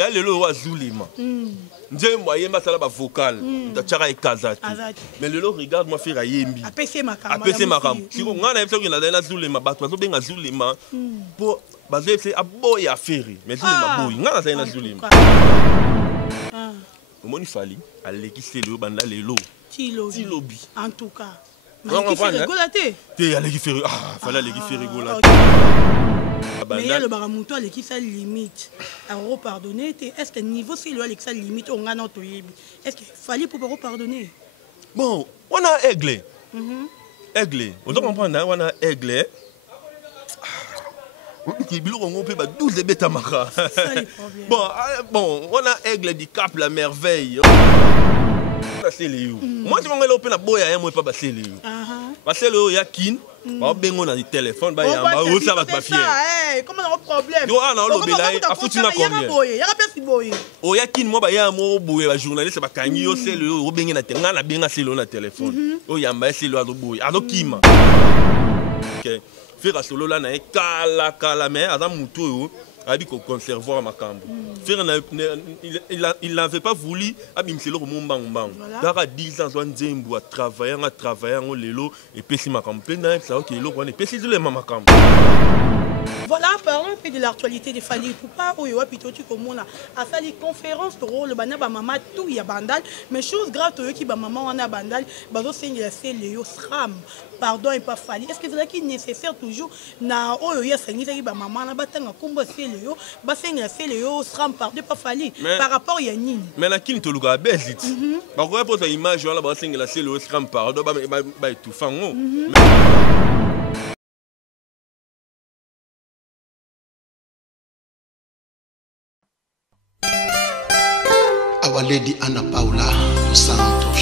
Ya lelo wa zulima. Nje moyen masala ba vocal. Tchara e kazati. Mais lelo regarde moi faire yembi. Apese makamba. Apese makamba. Siko ngana yemso kina na zulima bato bazo benga zulima. Po bazo c'est aboy affaire. Mais zulima boy. Ngana za na zulima. Omoni fali aleki lelo banda lelo. Tilobi. En tout cas. On va rigolater. Te aleki faire fallait aleki faire rigolater. Mais il y a le baramuto avec qui ça limite. Alors, pardonner, est-ce que niveau c'est le avec ça limite on a notre est-ce qu'il fallait pour pardonner? Bon, on a aiglé. Aiglé. On doit comprendre, on a aiglé. Qui bilou on peut pas 12 bêta mara. Bon, on a aiglé du Cap la merveille. C'est Léo. Moi je vais l'open la boya moi pas passer Léo. Parce que Léo yakin, ba bengo na téléphone ba ya ba o ça va pas fier. Comment on a un problème? Yo ana lo belai afuti na combien? Ya ka pesi boye. O yakin mo ba ya mo boye ba journaliste ba kangi yo c'est Léo o bengi na tenga na benga c'est Léo na téléphone. O ya mba c'est Léo a do boye. A do kima. OK. Faire solo là na kala mais ada muto yo abi ko conservoir makambo. Faire il n'avait pas voulu abimse le mombang. Dara 10 ans on nzembo a travailler on lelo et pesi makambo. Pena ça OK lo on pesi le makambo. Voilà, parlons un peu de l'actualité de Fally Ipupa. Oui, plutôt tu comme on a fait les conférences pour le banana maman tout y a bandal, mais chose grave qui ba maman on a bandal, bazo c'est Léo Sram. Pardon et pas Fally. Est-ce que c'est nécessaire toujours na oh ya sengi qui ba maman na batanga kombo c'est Léo, ba c'est Léo Sram pardon pas Fally par rapport ya nini. Mais na kin to luka bezit. Ba ko pour ta image wala ba sengi la c'est Léo Sram pardon ba tout fango. Our Lady Anna Paula dos Santos,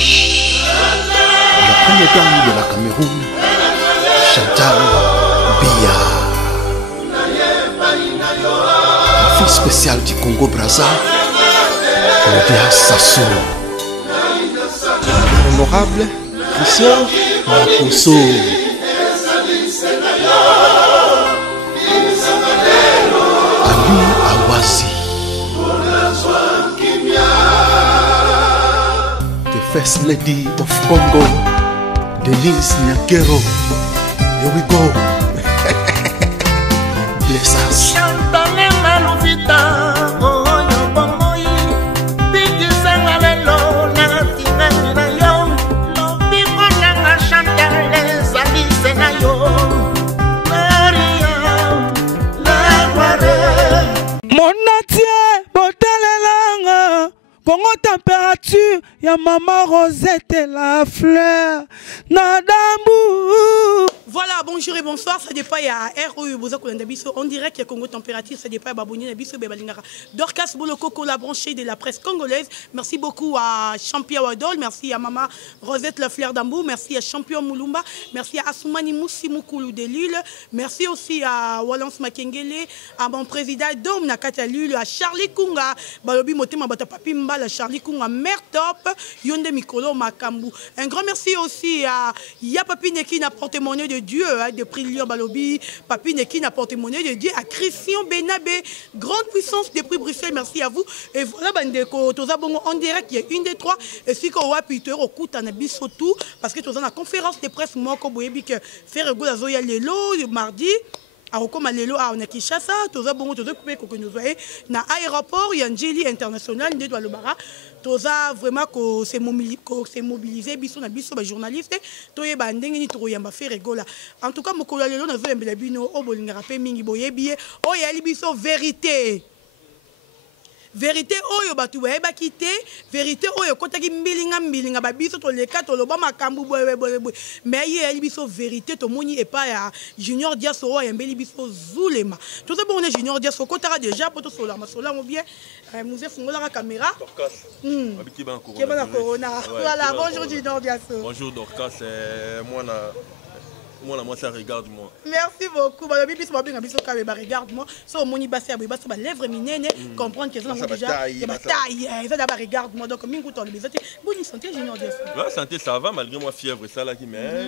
la première dame de la Cameroun, Chantal Biya, la fille spéciale du Congo-Brazza, Claudia Sassou, l'honorable Christian Makoso, Ali Awazi, First Lady of Congo, Denise Nyakero. Here we go. Bless us. Congo température, ya maman Rosette la fleur, Nadambu. Voilà, bonjour et bonsoir, ça dépend à ROU, on dirait qu'il y a Congo température, ça dépend à Babouni, Dorcas Boloko, la branchée de la presse congolaise. Merci beaucoup à Champion Wadol, merci à maman Rosette la fleur d'Ambou, merci à Champion Moulumba, merci à Assoumani Moussimoukoulou de Lille, merci aussi à Walance Makengele, à mon président Dom Nakata Lille, à Charlie Kunga, Balobi Motema Batapapi Mbala, Charlie Kunga, Mère Top, Yonde Mikolo Makambu. Un grand merci aussi à Yapapi Neki, n'a porté monnaie de Dieu, de prix Lyon Balobi, Papi Neki, n'a porté monnaie de Dieu, à Christian Benabé, grande puissance de prix Bruxelles, merci à vous. Et voilà, Bandeko, on dirait qu'il y a une des trois, et si qu'on voit Peter au coup, t'en as bis tout, parce que tu as la conférence de presse, moi, comme vous voyez, que faire go la Zoya Lelo, mardi. Alors, comme à Lelo, on a Kinshasa, tous les bons, tous les coupés que nous voyons, dans l'aéroport, il y a un Jelly international, il y a le Bara, tous vraiment que c'est mobilisé, bisous, bisous, les journalistes, tous les bandings, ils ont fait rigoler. En tout cas, mon collègue Lelo, nous avons un bébino, au Bolingarape, Mingi Boye, Biye, oh, il y a une vérité. Vérité oyo batu ba kité vérité oyo kotaki mbilinga babiso to leka to loba makambu boye mais ye biso vérité to moni et pas ya Junior Diaso ya mbeli biso zulema tout ça bon Junior Diaso kotara déjà poto sola masola mo bien musée fungola la caméra habiti ba corona voilà bonjour Junior Diaso bonjour Dorcas moi na moi ça regarde-moi. Merci beaucoup. Regarde-moi. So moni basi aboy basi ba lèvres minene comprendre que ça déjà il bataille ça d'abord regarde-moi donc mingu to le bezati bonne santé junior des. La santé ça va malgré moi fièvre ça là qui mais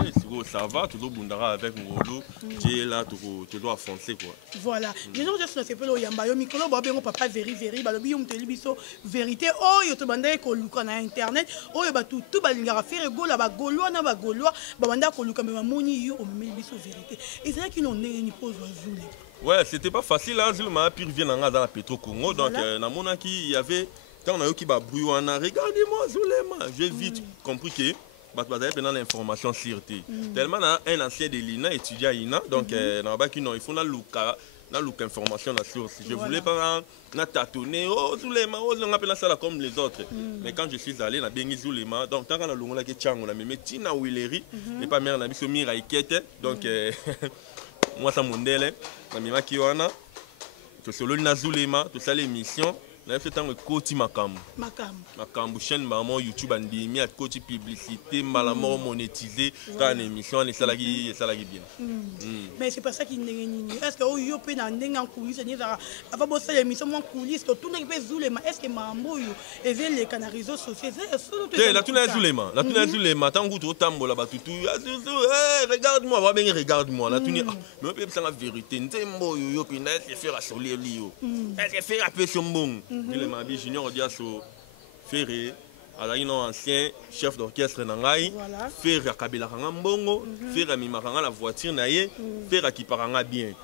ça va toujours bundara avec ngolo qui est là tu dois foncer quoi. Voilà. Junior des c'est peu lo yamba yo mikolo ba bengo papa veri ba lobi yo mteli biso vérité oh yo to banda ko luka na internet oh yo ba tout balingara faire gola ba goloa na ba goloa ba banda ko luka me moni yo o meli biso vérité. Et c'est là qu'ils n'ont ni pose Zule. Ouais, c'était pas facile là, Zule m'a pire vient dans la Petro Congo donc dans mon aki il y avait quand on a eu qui ba brouillana regardez-moi Zulema, j'ai vite compris que pendant l'information sûreté. Tellement un ancien de l'INA étudiant à INA donc dans ba qui non il faut na luka information la source. Je voulais pas na tâtonner oh Zulema oh on appelle ça comme les autres. Mais quand je suis allé na bengi Zulema donc tant qu'on a longola ke tchango na même tina wileri et pas mère na biso mira ikete donc moi ça mondele na mima ki wana to solo na Zulema to ça l'émission na fait tant koti makambo chaîne maman YouTube andimi à koti publicité malamor monétisé quand émission et ça la bien mais c'est pas ça qui n'est est-ce que yo pe na ndenga en coulisses ni ça avant bosser l'émission mon coulisses que tout n'est pas Zulema est-ce que mambo yo et les canaux sociaux c'est la tuna Zulema tant que tu tambola ba tutu regarde-moi va bien regarde-moi la tuna mais peut ça la vérité ntembo yo pina c'est faire assoler lio est-ce que faire appeler son bon il m'a dit junior Diaso Ferré alors il ancien chef d'orchestre nangai Ferré akabela kanga mbongo Ferré mimakanga la voiture na ye Ferré qui paranga bien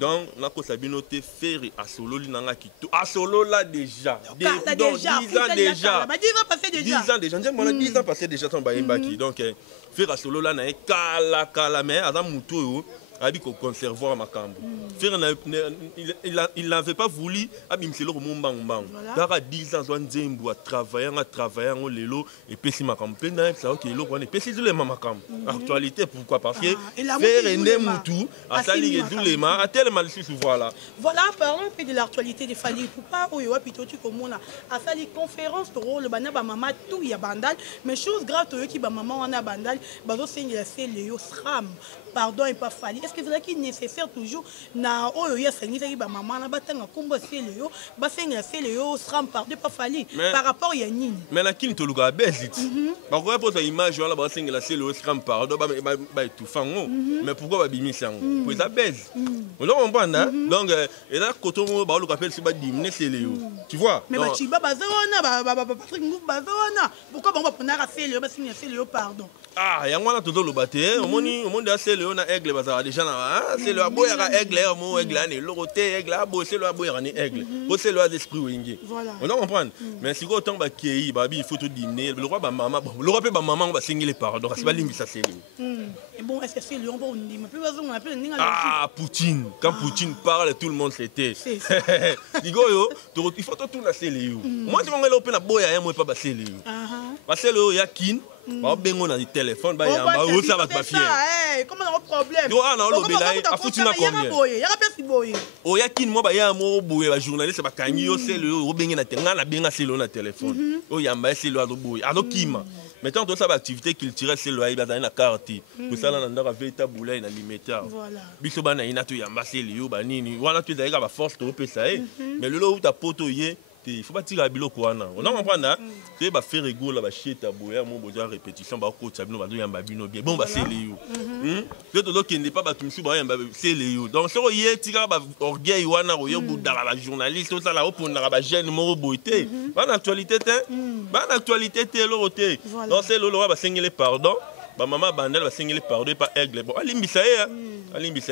donc na ko sabinoté Ferré a solo linanga kito a solo là déjà 10 ans déjà 10 ans déjà on 10 ans passé déjà ton bayembaki donc Ferré a solo là na kala mais adam muto a dit qu'on conserve ma cambo. Il n'avait pas voulu abimser le mumba mbang. Dara 10 ans on zembu a travaillé on lelo et pesi ma cambo. Pena ça ok lo on pesi le mama cambo. Actualité pourquoi parce que faire ende mutu a sali Zulema a tellement malicieux voilà. Voilà parlons un peu de l'actualité des Fally Ipupa oyo pito tu comme on a sali conférence to le bana ba mama tout ya bandal mais chose grave to ki ba mama wana bandal bazo sengela c'est le SRAM. Pardon et pas Fally. Est-ce que c'est là qui est nécessaire toujours na oyo ya sengisa ki ba mama na batanga kombo sele yo ba sengela sele yo SRAM pardon pas Fally par rapport ya nini mais na kin to luka bezit ba ko pose image wala ba sengela sele yo SRAM pardon ba tout fango mais pourquoi ba bimisa ngo pour ça baise on doit comprendre donc et là koto mo ba luka pelle si ba diminuer sele yo tu vois mais ba chiba bazona ba Patrick Ngou bazona pourquoi ba pona sele yo ba sengela sele yo pardon ah yango na toto lobate omoni omonde sele yo na aigle bazara déjà na sele yo boya ka aigle mo aigle ani lokote aigle abo sele yo boya ni aigle bo sele yo d'esprit wingi on doit comprendre mais si ko temps ba kei ba bi il faut tout dîner le roi ba maman bon le roi pe ba maman ba singile pardon c'est pas limbisa sele et bon est-ce que sele yo on dit mais plus on appelle ninga Poutine quand Poutine parle tout le monde s'était digo yo il faut tout na sele yo moi tu ngelo pe na boya mo pa ba sele yo ba sele yo yakin ba bengo na téléphone ba yamba o ça va pas fier comment on a un problème yo ana lo belai afuti na combien ya rapesi boye o yakin mo ba ya mo boye ba journaliste ba kangi yo sele yo bengi na tenga na benga sele na téléphone o yamba sele yo boye ado kima maintenant tout ça ba activité culturelle sele yo ba na carte pour ça na ndaka veta boulay na limeta biso ba na ina to yamba sele yo ba nini wana tu daika ba force to pesa mais le lo ta poto ye il faut pas tirer à biloko wana on a comprendre c'est ba faire rigolo ba cheta boya mo boja répétition ba ko tabino ba yamba bino bien bon ba c'est les yo que to qui n'est pas ba tumsu ba yamba c'est les yo donc so ye tika ba orgueil wana ro yo budara ba journaliste ça la opondara ba jeune mo boité ba na actualité te lo roté donc c'est lo ba sengele pardon ba mama bandal ba sengele pardon pas aigle bon alimbisa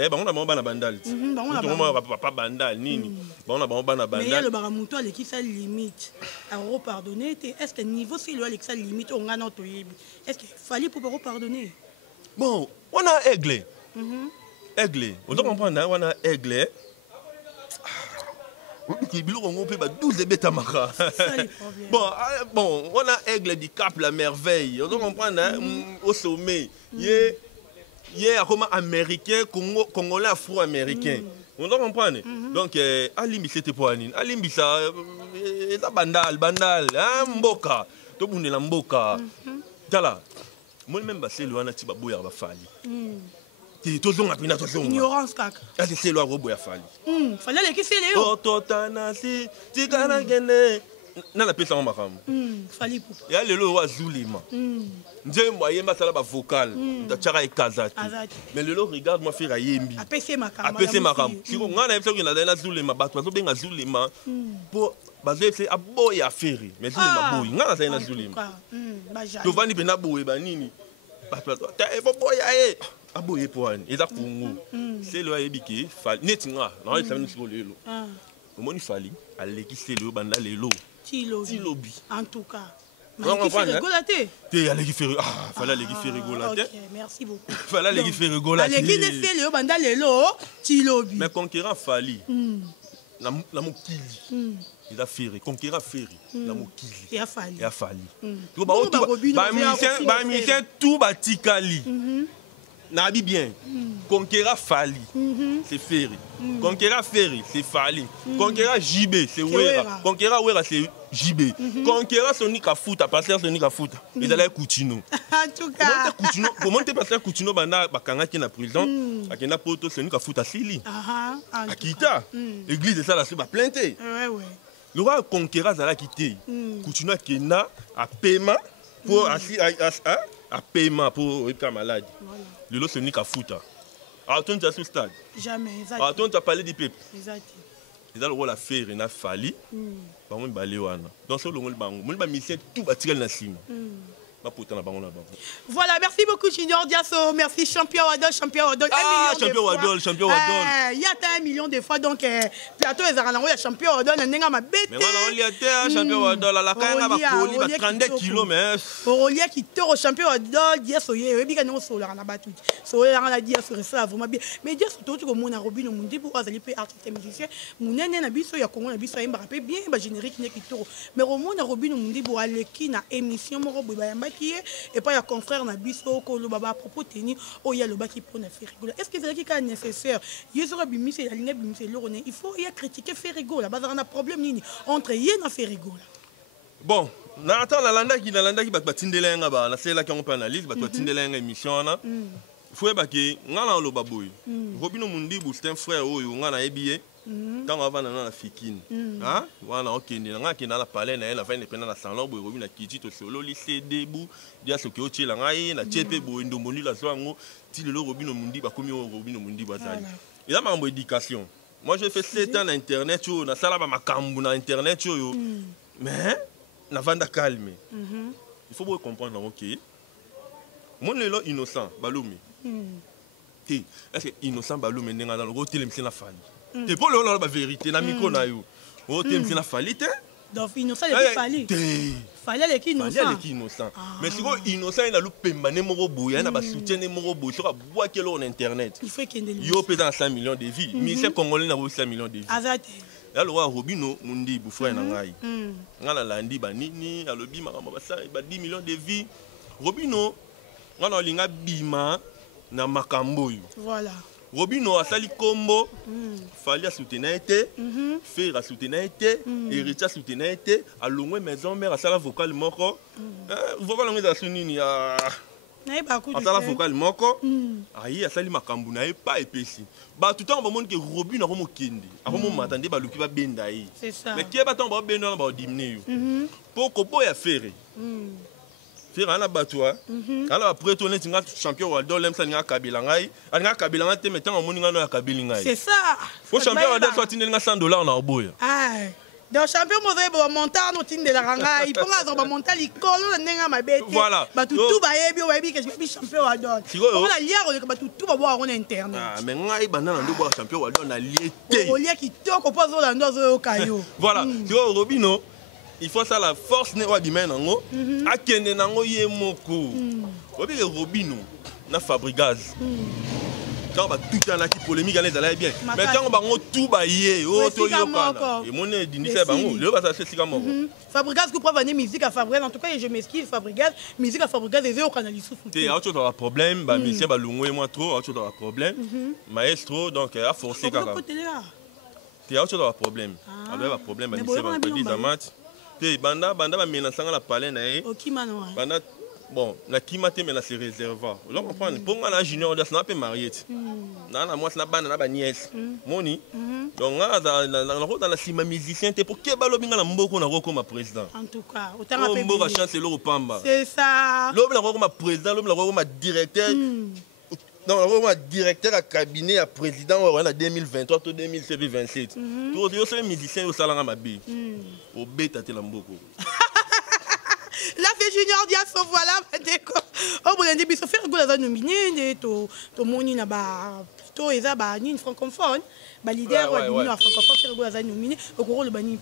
ba on a bon bana bandal on papa bandal nini bon on a bon bana bandal mais le baramuto ale qui sa limite à pardonner est-ce que niveau c'est le ale qui sa limite on a notre est-ce qu'il fallait pour pardonner bon on a aigle on doit comprendre on a aigle qui biloko on peut ba 12 bêta maka bon on a aigle du Cap la merveille on doit comprendre au sommet comme américain congolais afro-américain on doit comprendre donc alimbi c'était pour anine alimbi ça ça bandal mboka to bundela mboka tala moi même ba selo wana ti ba boya ba Fally te tozonga pina tozonga ignorance kaka ate selo arobo ya fali fali aleki sele yo totanasi tikana kende nana pesa ngo makambo fali pupa ya lelo oyo azulima nzembo ayembi asala bavocal tatiaka ekaza te mais lelo regarde moi frère ayembi apesi makambo siko ngai nayebi soki nazali nazulima bato bazobenga zulima mpo bazoyebi se aboya afere mais zulima boyi ngai nazali nazulima tovandi mpe naboye banini bato efoboya ye aboye mpo wani eza kungu selo ayebi ke fali neti nga naoyesami nisiko lelo omoni fali aleki selo oyo banda lelo tilobi en tout cas te aleki fe fallait aleki fe rigola te merci beaucoup fallait aleki fe rigola te aleki ne sele yo banda lelo tilobi mais conquérant fali na mokili eza feri conquérant feri na mokili ya fali bamisien tout batikali nabi bien conquérant fali c'est feri conquérant feri c'est fali conquérant jibé c'est wera conquérant wera c'est jibé conquérant sonika futa passer sonika futa ezala coutinho en tout cas comment te passer coutinho banda bakangaki na prison akenda poto sonika futa sili akita église ça la se ba plainte le roi conquérant azalaki te coutinho akenda apema pour à paiement pour être malade. Le lot, c'est unique à foutre. Alors, tu as ce stade. Jamais. Alors, tu as parlé du peuple. Exact. Il a le rôle à faire, il a fallu. Donc, c'est le rôle de mission, tout va tirer la cime. Voilà, merci beaucoup Junior Diasso, merci champion Wadol, champion Wadol. Champion Wadol. Il y a 1 million de fois, donc plateau est à champion Wadol, ma bête. Mais on y a champion Wadol, la canne à 32 kilos, mais. Aurelia qui te au champion Wadol, Diasso, il y a un solar en abattu. Solar en a dit sur ça, vraiment bien. Mais Diasso, tout comme mon Robin, mon dit pour aller payer artiste musicien, mon nène n'a biso, il y a comment biso, il m'a rappelé bien, générique n'est qui toro. Mais au moins, Robin, mon dit pour aller qui n'a émission, mon robot, et pas il y a confrère na biso ko lo baba propos teni o ya lo ba qui pour na faire rigoler est-ce que c'est qui est nécessaire yezo bimisi la ligne bimisi lo il faut y a critiquer faire rigoler ba na problème nini entre ye na faire rigoler bon na attend la landa ki ba tindelenga ba na sela ki on peut analyse ba tindelenga émission na faut ba ki ngala lo baboy Robino Mundi bu c'est un frère oyo ngana ebiye quand on va dans la fikine hein voilà OK nga ki na la palais na la fin de pena na salon boy Robino kiti to solo lycée debout dia so ki o tshela ngai na tshepé boy ndomboni la zwango ti le Robino Mundi ba komi Robino Mundi bazali il a mambo éducation moi j'ai fait 7 ans na internet yo na sala ba makambu na internet yo mais na vanda calme il faut bien comprendre OK mon lelo innocent balumi est-ce que innocent balumi ndenga dans le côté lemsi na fali et pour le la vérité na micro na yo o temsi na fali te donc innocent le fali fali le qui innocent mais si innocent il a lu pembane moko boya na ba soutien moko boya sur bois que l'on internet il faut qu'il yo peut dans 5 millions de vies mais congolais na 5 millions de vies azate ya lo wa Robino Mundi bu frère na ngai ngala landi ba nini alobi makamba ba 10 millions de vies Robino ngana linga bima na makambo yo voilà Robino asali kombo fali a soutenir été faire a soutenir été héritier a soutenir été alongwe maison mère asala vocal moko vocal ngeza sunini a asala vocal moko ayi asali makambu na pas epesi ba tout temps ba monde que Robino ko mokende ako matande ba luki ba benda yi c'est ça mais qui ba temps ba benda ba diminuer yo poko boya faire faire ana batwa ala après to net nga champion wa dolem sa nga kabila ngai nga kabila nga te metant moni nga no ya kabila ngai c'est ça fo champion wa dolem tinde nga $100 na oboya donc champion mozoye ba montar no tinde la ranga il ponga zo ba montar likolo na nenga mabete ba tutu ba yebi o yebi que champion wa dolem on a liaro le ba tutu ba bo on internet mais ngai bana na ndo bo champion wa dolem na liete o lia kitoko po zo la ndo zo kayo voilà yo Robino il faut ça la force ne wa bimena ngo akende nango ye moko obi Robino na Fabregas quand ba tout en qui polémique allait aller bien mais quand ba ngo tout ba ye o to yoka et mon dinisa bango le ba ça c'est sika moko Fabregas ku prendre musique à Fabregas en tout cas je m'excuse Fabregas musique à Fabregas et au canal souffle tu as autre problème ba monsieur ba lungo et moi trop autre problème maestro donc a forcé quand tu as autre problème alors problème ba monsieur ba dit damat te banda ba mena sanga la palais na ye okimano banda bon na kimate mais na se réserva on comprendre pour nga na junior audience na pe marié na moi na bana na ba nièce moni donc na sima musicien te pour que balobi nga na mboko na roko ma président en tout cas autant a mboko chance lo pamba c'est ça lobi na roko ma président lobi na roko ma directeur non roko ma directeur à cabinet à président en 2023 to 2027 tout yo c'est musicien yo salanga mabe au beta te la mboko. Là, c'est Junior Diasso, voilà, oh, bon, on biso faire gola za nominé, to moni na ba, to eza ba ni francophone, ba leader wa ni francophone faire gola za nominé, au gros le bani.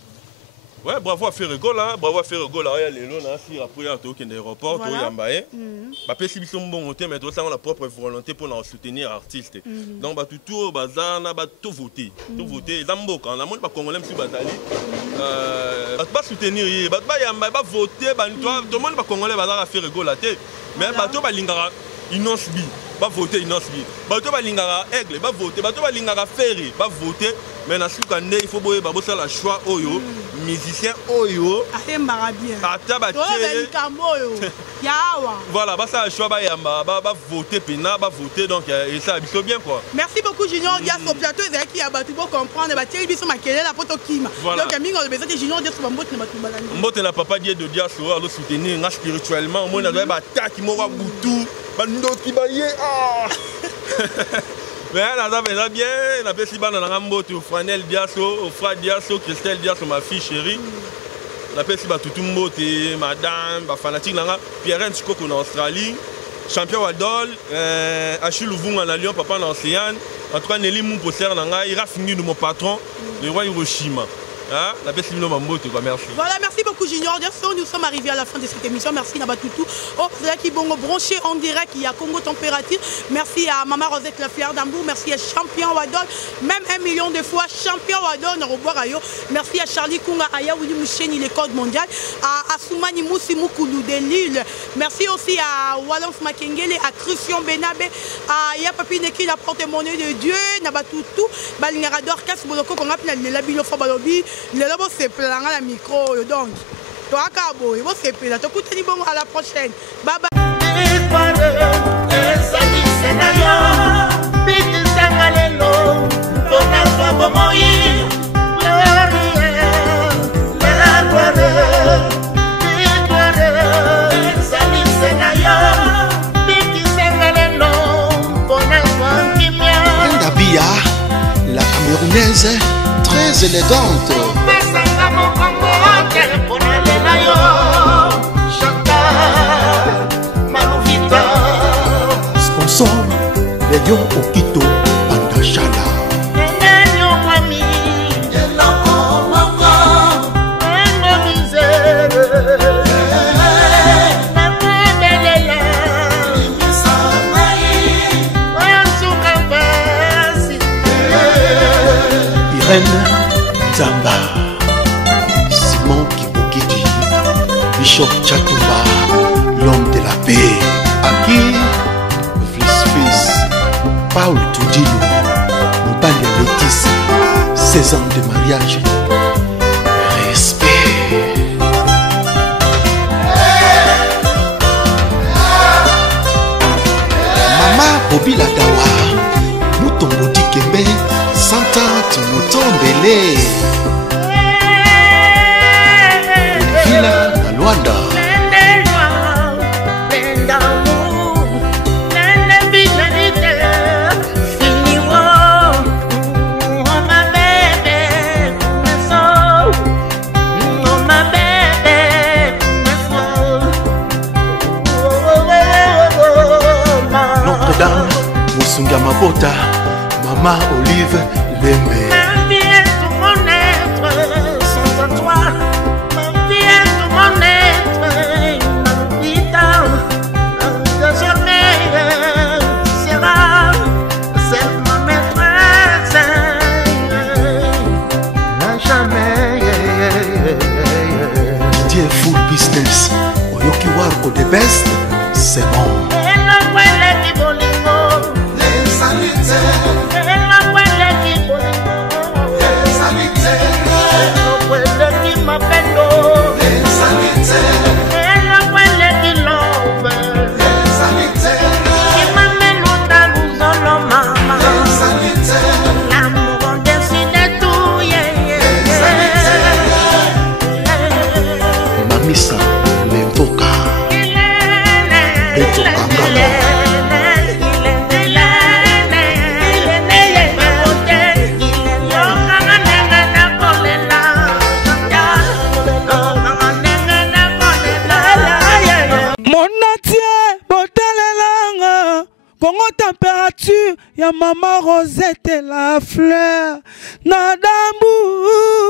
Ouais, bravo à Ferregola, bravo à Ferregola, il y a les lots, si après à Tokyo d'aéroport, to yambaye. Ba pesi biso mbongo te, mais to ça on la propre volonté pour nous soutenir artistes. Donc ba tout bazar na ba tout voter, zamboka, on a monde ba congolais monsieur bazali. Ba soutenir, ba yamba ba voter, ba tout le monde ba congolais bazar à Ferregola te, mais ba to ba lingara inosbi, ba voter inosbi. Ba to ba lingara aigle, ba voter, ba to ba lingara ferry, ba voter. Mais na suka ne il faut boye ba bossa la choix oyo musicien oyo ayembara bien ata ba yawa voilà ba ça choix ba yamba ba voter pena ba voter donc et ça biso bien quoi. Merci beaucoup Junior Diasso plateau ezaki ya batu pour comprendre ba tieli biso makele la poto kima donc mingo le besoin de Junior Diasso ba mbote na batu balandi mbote na papa die de Diasso alors soutenir nga spirituellement au moins na ba taki mo wa butu ba ndoki ba ye ah. Mais là, ça va bien. On a fait si bien dans la mbote au Franel Diasso, au frère Diasso, Christelle Diasso, ma fille chérie. On a fait si bien tout le monde, madame, fanatique, Pierre Nchikoko en Australie, champion Wadol, Achille Louvung en Lyon, papa en Océane. En tout cas, Nelly Mouposser, il a fini de mon patron, le roi Hiroshima. Hein? La belle merci. Voilà, merci beaucoup Junior Diasso. Nous sommes arrivés à la fin de cette émission. Merci Nabatoutou. Oh, c'est là qui bon branché en direct. Il y a Congo Température. Merci à Maman Rosette La Fleur d'Ambou. Merci à Champion Wadol. Même 1 million de fois Champion Wadol. Merci à Charlie Kunga Aya Willy Moucheni, les codes mondiales. À Soumani Moussi Moukoulou de Lille. Merci aussi à Walance Makengele, à Christian Benabe, à Yapapi Neki, la porte-monnaie de Dieu. Nabatoutou. Balingara Dorcas Boloko, qu'on appelle les Labilo Fabalobi. Le lobo se planga la micro donc toi cabo il va se planga to kutani bon à la prochaine bye bye la camerounaise très élégante. Sponsor, les lions au Quito, Pandachala. Irène Zamba, Simon Kibokidi, Bishop Chatumba, l'homme de la paix, Aki, Fils, Paul Toudilou, Mobali Laetitia, 16 ans de mariage, respect. Mama Bobby Ladawa, Moutongo Dikembe, Santante Moutombele, Villa na Luanda. Notre-Dame, Moussunga Mabota, Mama Olive Lembe. Ma vie est tout mon être, sans toi. Ma vie est tout mon être, ma vie désormais sera celle de ma maîtresse. À jamais. Dieu full business, Oyoki Warko the best, c'est bon. Mapendo, Misa Lemboka Beto Angala Congo température, ya maman Rosette la fleur, Nadambu.